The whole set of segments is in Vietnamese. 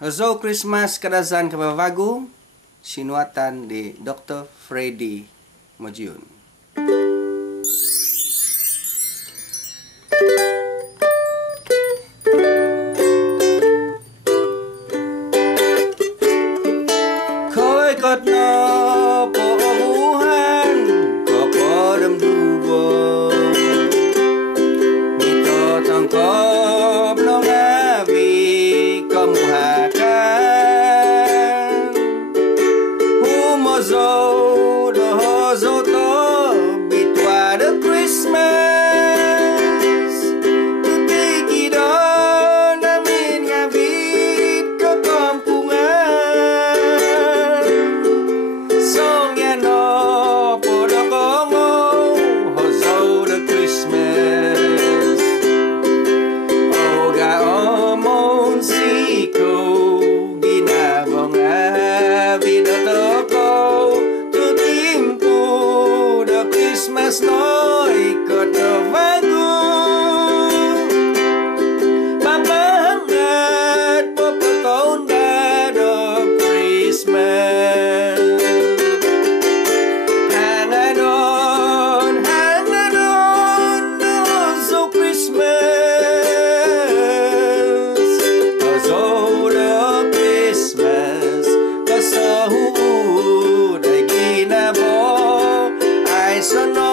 Hazo Christmas kadazan kababago, sinuatan di Dr. Freddy Mojun. Khói cột nó po buhan, có po đâm đu vô, mito thong cọp nó ngã vì có mù hà can, hu mò dâu đồ dâu to bị tỏa được Christmas. Nói cột vagu Papa ngad Papa taon dad of Christmas Hangadon No so Christmas Kaso the Christmas Kaso Dai ginabo I saw no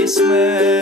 Christmas.